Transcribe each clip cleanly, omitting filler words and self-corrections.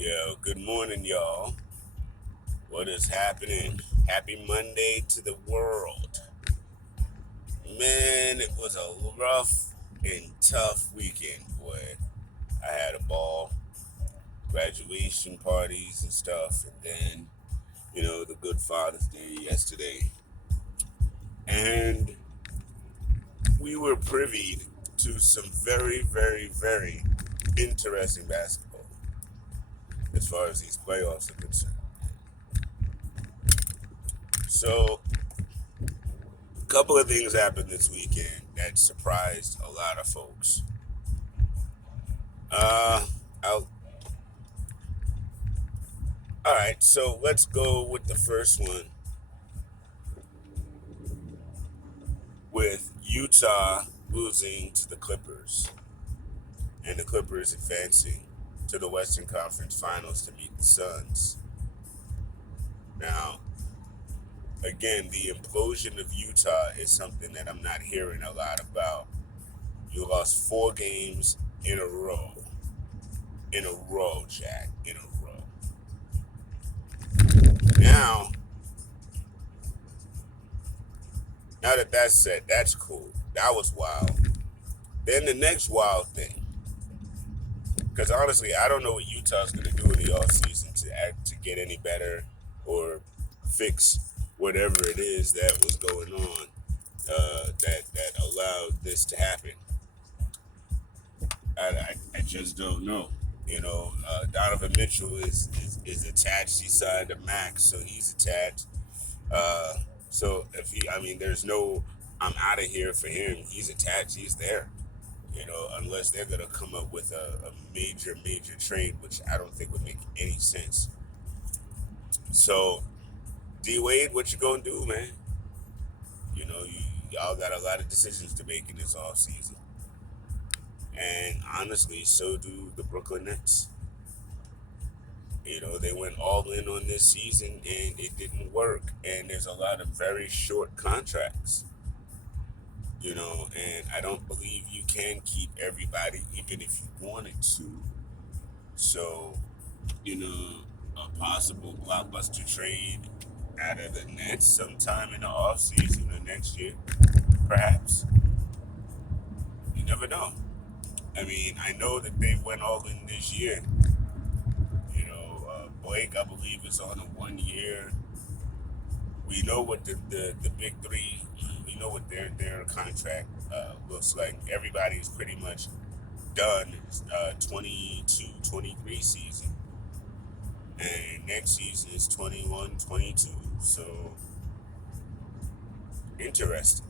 Yo, good morning, y'all. What is happening? Happy Monday to the world. Man, it was a rough and tough weekend, boy. I had a ball, graduation parties and stuff, and then, the Good Father's Day yesterday. And we were privy to some very, very, very interesting basketball as far as these playoffs are concerned. So, a couple of things happened this weekend that surprised a lot of folks. Uh, I'll, all right, so let's go with the first one with Utah losing to the Clippers and the Clippers advancing to the Western Conference Finals to meet the Suns. Now, again, the implosion of Utah is something that I'm not hearing a lot about. You lost 4 games in a row. In a row, Jack. In a row. Now, now that that's said, that's cool. That was wild. Then the next wild thing, because honestly, I don't know what Utah's going to do in the offseason to get any better or fix whatever it is that was going on that allowed this to happen. I just don't know. Donovan Mitchell is attached. He signed a max, so he's attached. Uh, so there's no, I'm out of here for him. He's attached. He's there. Unless they're gonna come up with a major trade, which I don't think would make any sense. So, D Wade, what you gonna do, man? Y'all got a lot of decisions to make in this off season, and honestly, so do the Brooklyn Nets. They went all in on this season and it didn't work. And there's a lot of very short contracts, and I don't believe you can keep everybody even if you wanted to. So, a possible blockbuster trade out of the Nets sometime in the offseason or next year, perhaps. You never know. I mean, I know that they went all in this year. Blake, I believe, is on a 1 year. We know what the big three, we know what their contract looks like. Everybody's pretty much done 22-23 season. And next season is 21-22. So, interesting.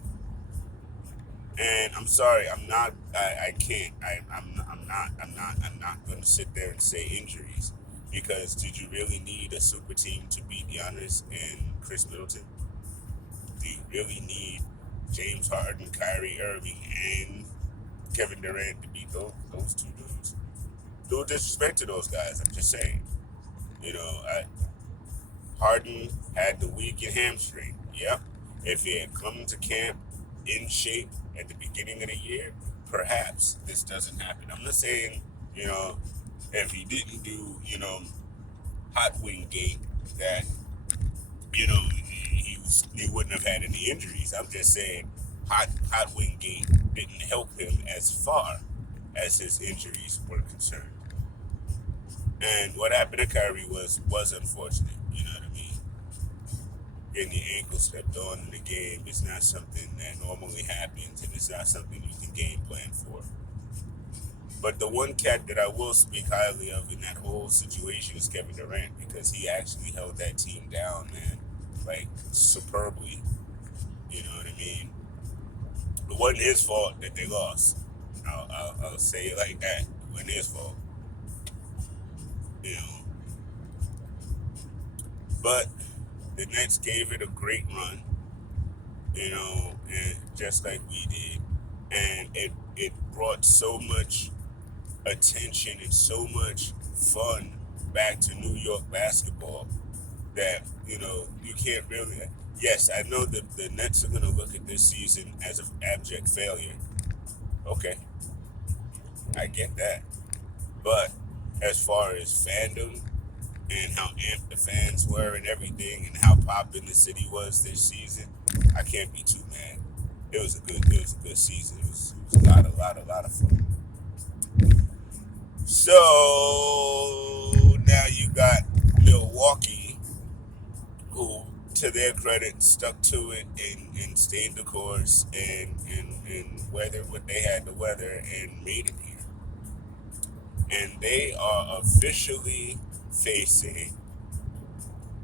And I'm sorry, I can't, I'm not going to sit there and say injuries. Because did you really need a super team to beat Giannis and Chris Middleton? Do you really need James Harden, Kyrie Irving, and Kevin Durant to beat those two dudes? No disrespect to those guys. I'm just saying. Harden had the weakened hamstring. Yep. If he had come to camp in shape at the beginning of the year, perhaps this doesn't happen. I'm not saying, if he didn't do, hot wing gate that, he wouldn't have had any injuries. I'm just saying hot wing gate didn't help him as far as his injuries were concerned. And what happened to Kyrie was unfortunate. You know what I mean? Getting the ankle stepped on in the game is not something that normally happens, and it's not something you can game plan for. But the one cat that I will speak highly of in that whole situation is Kevin Durant, because he actually held that team down, man, like superbly. You know what I mean? It wasn't his fault that they lost. I'll say it like that. It wasn't his fault. You know. But the Nets gave it a great run, and just like we did. And it brought so much attention and so much fun back to New York basketball that, you can't really. Yes, I know that the Nets are going to look at this season as an abject failure. Okay, I get that. But as far as fandom and how amped the fans were and everything and how poppin' the city was this season, I can't be too mad. It was a good season. It was a lot of fun. So now you got Milwaukee, who, to their credit, stuck to it and stayed the course and weathered what they had to weather and made it here. And they are officially facing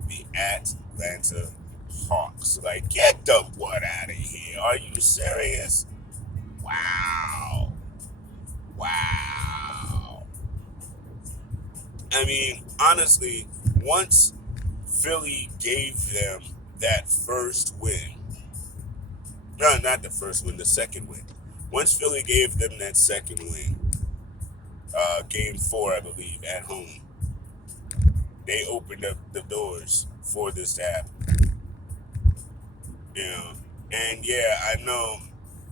the Atlanta Hawks. Like, get the what out of here. Are you serious? Wow. Wow. I mean, honestly, once Philly gave them that first win, no, not the first win, the second win. Once Philly gave them that second win, game four, I believe, at home, they opened up the doors for this to happen. You know, and yeah, I know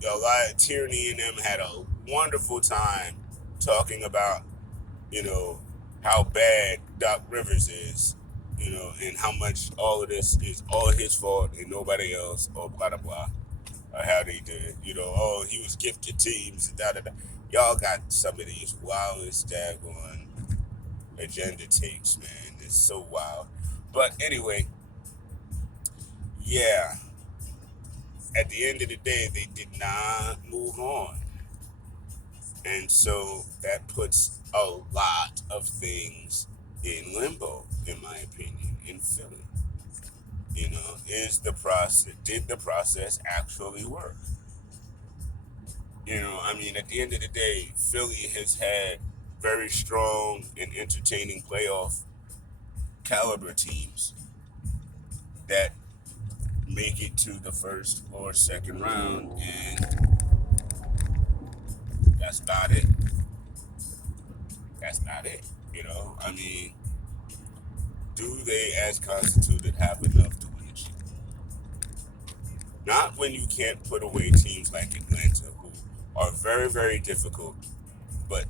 a lot of Tierney and them had a wonderful time talking about, you know, how bad Doc Rivers is, and how much all of this is all his fault and nobody else, or blah blah blah, or how they did it. Oh, he was gifted teams, and da da da. Y'all got some of these wildest daggone agenda takes, man. It's so wild. But anyway, yeah. At the end of the day, they did not move on. And so that puts a lot of things in limbo, in my opinion, in Philly. Did the process actually work? I mean, at the end of the day, Philly has had very strong and entertaining playoff caliber teams that make it to the first or second round, and that's about it. That's not it. I mean, do they, as constituted, have enough to win the chip? Not when you can't put away teams like Atlanta, who are very, very difficult, but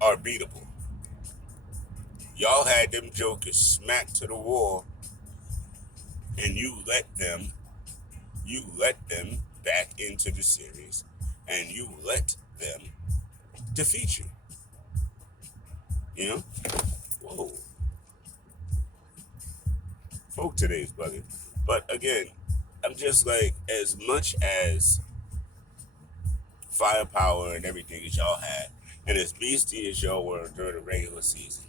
are beatable. Y'all had them jokers smacked to the wall, and you let them back into the series, and you let them defeat you. You know? Whoa. Folk today's bugging. But again, I'm just like, as much as firepower and everything that y'all had, and as beastie as y'all were during the regular season,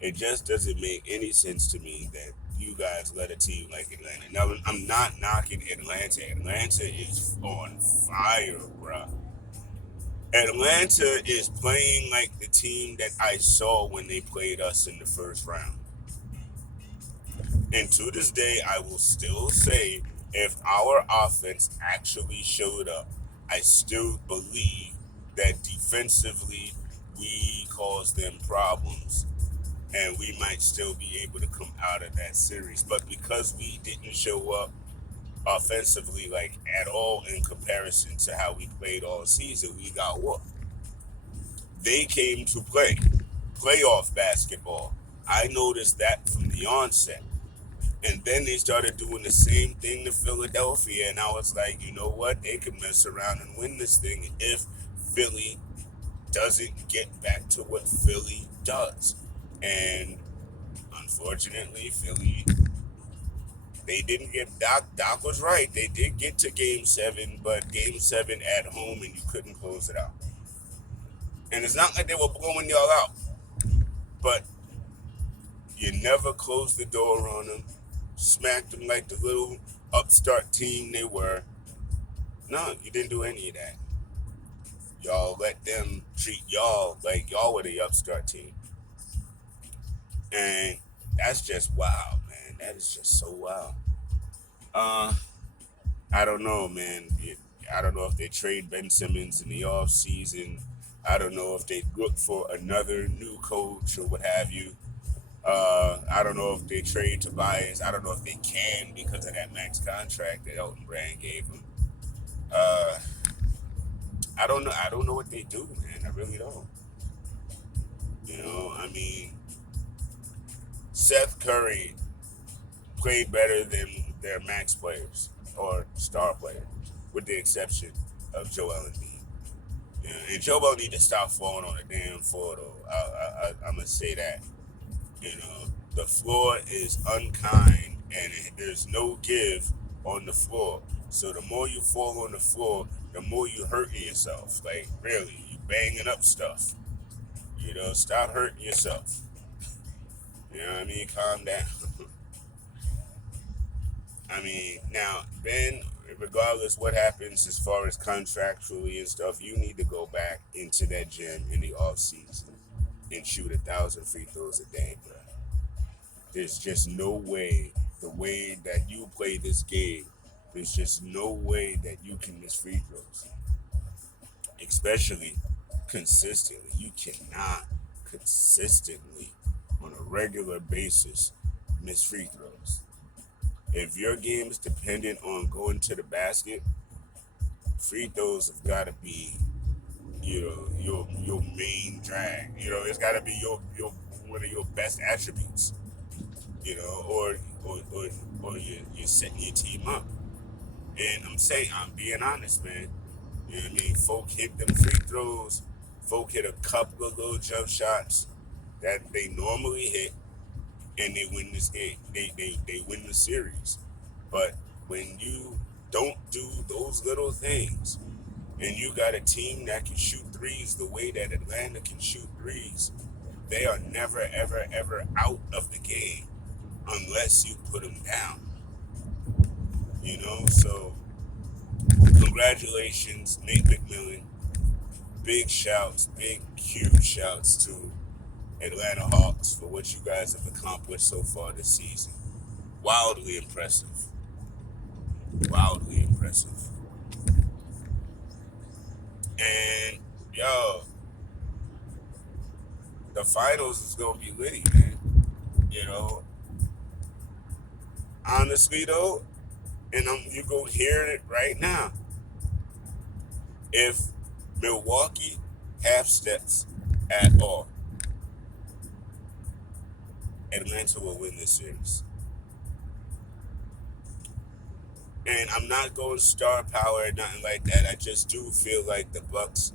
it just doesn't make any sense to me that you guys let a team like Atlanta. Now, I'm not knocking Atlanta. Atlanta is on fire, bruh. Atlanta is playing like the team that I saw when they played us in the first round. And to this day, I will still say, if our offense actually showed up, I still believe that defensively we caused them problems, and we might still be able to come out of that series. But because we didn't show up offensively, like, at all, in comparison to how we played all season, we got whooped. They came to play playoff basketball. I noticed that from the onset. And then they started doing the same thing to Philadelphia, and I was like, you know what? They could mess around and win this thing if Philly doesn't get back to what Philly does. And unfortunately, Philly, they didn't get Doc. Doc was right. They did get to Game 7, but Game 7 at home, and you couldn't close it out. And it's not like they were blowing y'all out, but you never closed the door on them, smacked them like the little upstart team they were. No, you didn't do any of that. Y'all let them treat y'all like y'all were the upstart team. And that's just wild, man. That is just so wild. Uh, I don't know, man. I don't know if they trade Ben Simmons in the off season. I don't know if they look for another new coach or what have you. I don't know if they trade Tobias. I don't know if they can because of that max contract that Elton Brand gave them. Uh, I don't know. I don't know what they do, man. I really don't. I mean, Seth Curry played better than their max players or star players, with the exception of Joel Embiid. Yeah, and Joel need to stop falling on the damn floor, though. I'm gonna say that. You know, the floor is unkind, and there's no give on the floor. So the more you fall on the floor, the more you hurting yourself. Like really, you banging up stuff. You know, stop hurting yourself. You know what I mean? Calm down. I mean, now, Ben, regardless what happens as far as contractually and stuff, you need to go back into that gym in the off season and shoot 1,000 free throws a day, bro. There's just no way, the way that you play this game, there's just no way that you can miss free throws, especially consistently. You cannot consistently, on a regular basis, miss free throws. If your game is dependent on going to the basket, free throws have got to be, your main drag. You know, it's got to be your one of your best attributes. You know, or you're setting your team up. And I'm being honest, man. You know what I mean? Folk hit them free throws. Folk hit a couple of little jump shots that they normally hit, and they win this game. They win the series. But when you don't do those little things, and you got a team that can shoot threes the way that Atlanta can shoot threes, they are never, ever, ever out of the game unless you put them down. You know, so congratulations, Nate McMillan. Big shouts, big, huge shouts to Atlanta Hawks for what you guys have accomplished so far this season. Wildly impressive. Wildly impressive. And, yo, the finals is going to be litty, man. You know, honestly, though, and you go hear it right now. If Milwaukee half steps at all, Atlanta will win this series. And I'm not going star power or nothing like that. I just do feel like the Bucks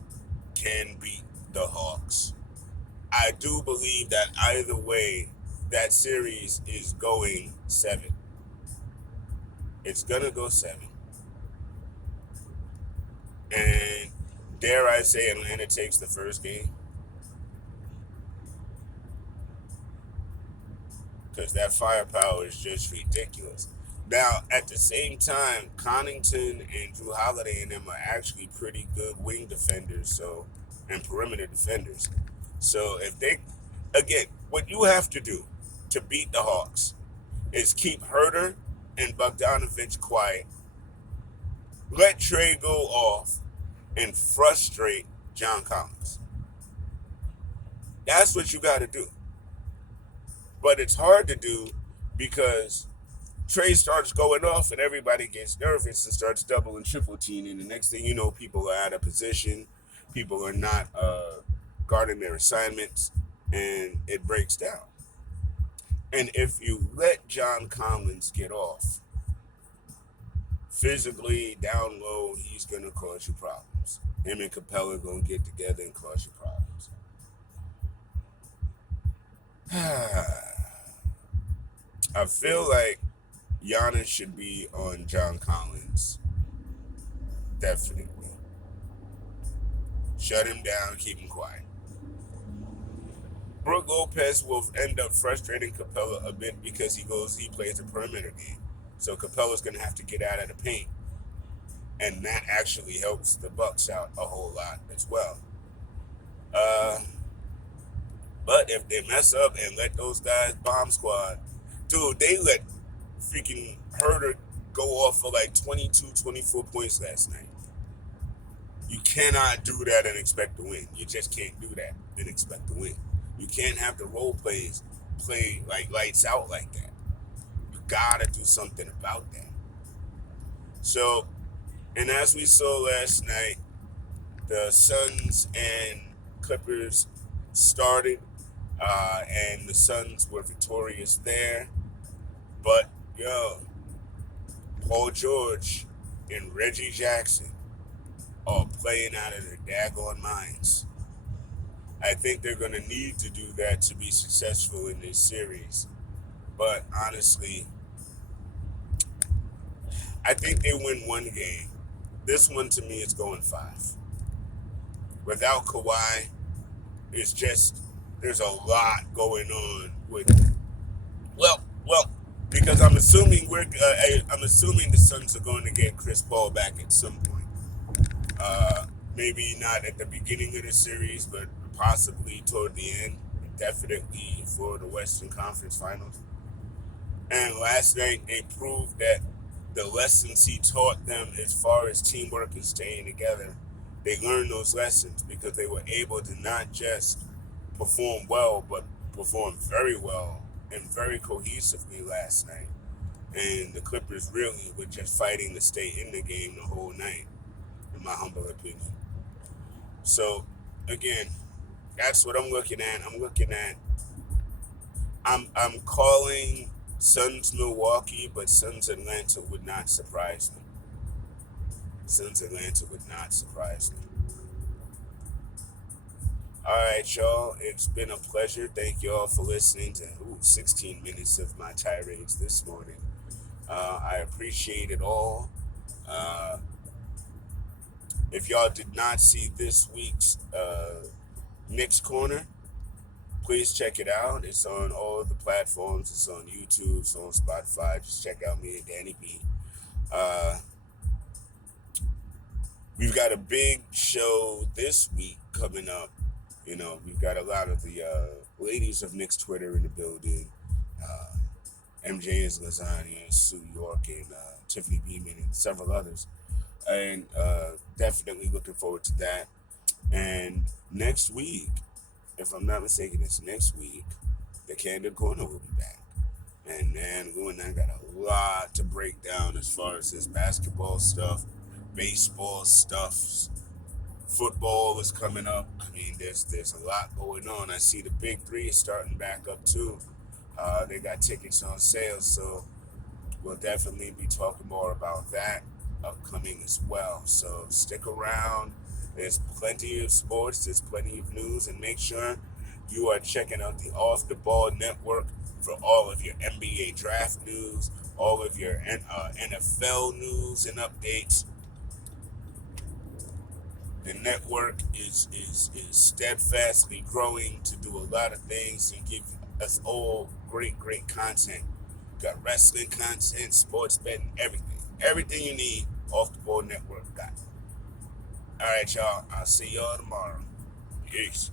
can beat the Hawks. I do believe that either way, that series is going 7. It's gonna go 7. And dare I say Atlanta takes the first game? Because that firepower is just ridiculous. Now, at the same time, Connington and Drew Holiday and them are actually pretty good wing defenders, and perimeter defenders. So if they, again, what you have to do to beat the Hawks is keep Herter and Bogdanovich quiet, let Trey go off, and frustrate John Collins. That's what you got to do. But it's hard to do because Trey starts going off and everybody gets nervous and starts double and triple teaming. The next thing you know, people are out of position. People are not guarding their assignments, and it breaks down. And if you let John Collins get off, physically, down low, he's going to cause you problems. Him and Capella going to get together and cause you problems. I feel like Giannis should be on John Collins. Definitely. Shut him down, keep him quiet. Brook Lopez will end up frustrating Capella a bit because he plays a perimeter game. So Capella's going to have to get out of the paint. And that actually helps the Bucks out a whole lot as well. But if they mess up and let those guys bomb squad, dude, they let freaking Herter go off for like 22, 24 points last night. You cannot do that and expect to win. You just can't do that and expect to win. You can't have the role plays play like lights out like that. You gotta do something about that. So, and as we saw last night, the Suns and Clippers started. and the Suns were victorious there. But yo, Paul George and Reggie Jackson are playing out of their daggone minds. I think they're going to need to do that to be successful in this series. But honestly, I think they win one game. This one to me is going 5. Without Kawhi, it's just there's a lot going on with well because I'm assuming the Suns are going to get Chris Paul back at some point. Maybe not at the beginning of the series, but possibly toward the end. Definitely for the Western Conference Finals. And last night they proved that the lessons he taught them as far as teamwork and staying together, they learned those lessons because they were able to not just perform well, but perform very well and very cohesively last night. And the Clippers really were just fighting to stay in the game the whole night, in my humble opinion. So, again, that's what I'm looking at. I'm calling Suns Milwaukee, but Suns Atlanta would not surprise me. Suns Atlanta would not surprise me. All right, y'all. It's been a pleasure. Thank you all for listening to 16 minutes of my tirades this morning. I appreciate it all. If y'all did not see this week's Knicks Corner, please check it out. It's on all of the platforms. It's on YouTube. It's on Spotify. Just check out me and Danny B. We've got a big show this week coming up. You know, we've got a lot of the ladies of Knicks Twitter in the building. MJ is Lasagna, Sue York, and Tiffany Beeman, and several others. And definitely looking forward to that. And next week, if I'm not mistaken, it's next week, the Candid Corner will be back. And man, Lou and I got a lot to break down as far as this basketball stuff, baseball stuff, football is coming up. I mean, there's a lot going on. I see the Big Three is starting back up too. They got tickets on sale, so we'll definitely be talking more about that upcoming as well. So stick around. There's plenty of sports, there's plenty of news, and make sure you are checking out the Off the Ball Network for all of your NBA draft news, all of your NFL news and updates. The network is steadfastly growing to do a lot of things and give us all great content. Got wrestling content, sports betting, everything you need. Off the Ball Network got. All right, y'all. I'll see y'all tomorrow. Peace.